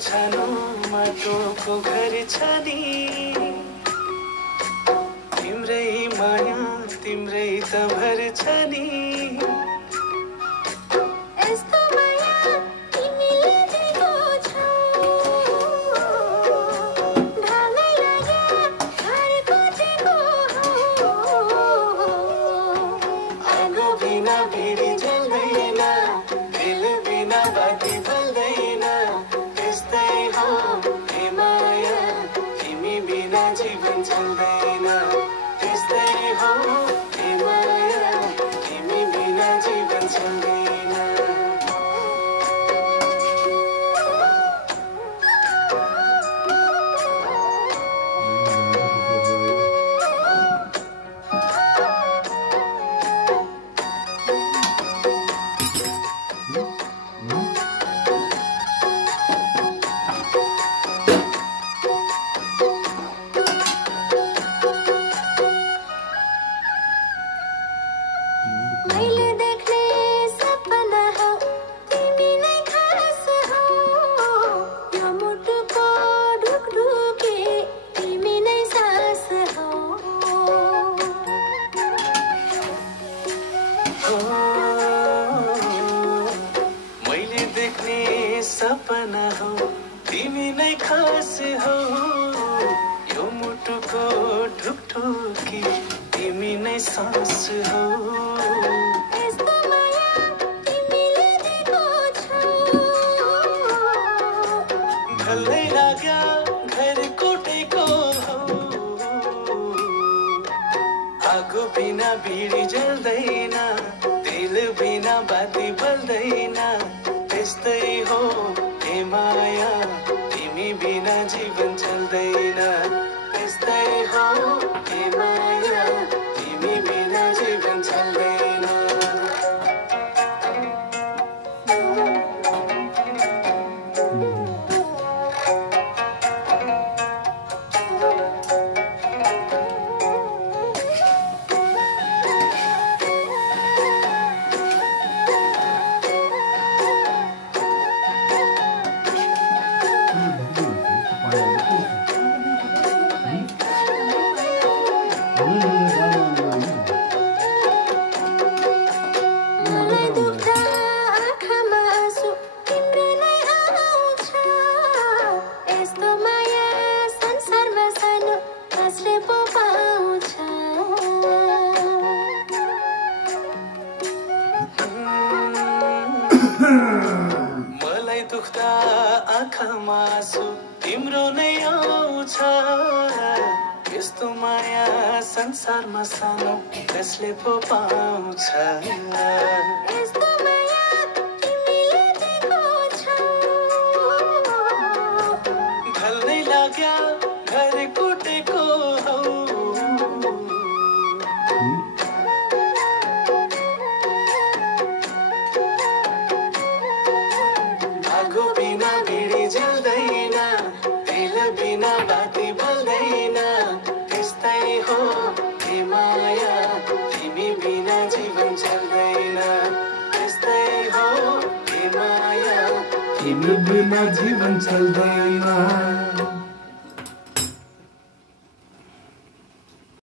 छानो माटोको घर छ नि तिम्रै माया तिम्रै त भर छ नि यस्तो माया तिमीले दिएको छौ ढालै लाग्या घर कोटेको हो आगो बिना भिडी जल्दैन दिल बिना बाती बल्दैन त्यस्तै हो हे माया तिमी बिना जीवन चल्दैन त्यस्तै हो हे माया तिमी बिना जीवन चल्दैन मैले देख्ने सपना हो तिमी नै खास हो यो मुटुको ढुकढुकी तिमी नै सास हो मैले देख्ने सपना हो तिमी नै खास हो यो मुटुको ढुकढुकी तिमी नै सास हो यस्तो माया तिमीले दिएको छौ ढल्दै लाग्या घर कोटेको हो आगो बिना भिडी जल्दैन तेल बिना बाती बल्दैन त्यस्तै हो हे माया तिमी बिना जीवन चल्दैन त्यस्तै हो हे माया तिमी बिना जीवन चल्दैन मलाई दुख्दा आँखामा आँसु तिम्रो नै आउँछ यस्तो माया संसारमा सानो कसले पो पाउँछ मलाई दुख्दा आँखामा आँसु तिम्रो नै आउँछ यस्तो माया संसारमा सानो कसले पो पाउँछ यस्तो माया तिमीले दिएको छौ ढल्दै लाग्या घर कोटेको हो आगो बिना भिडी जल्दैन तेल बिना बाती बल्दैन त्यस्तै हो हे माया तिमी बिना जीवन चल्दैन त्यस्तै हो हे माया तिमी बिना जीवन चल्दैन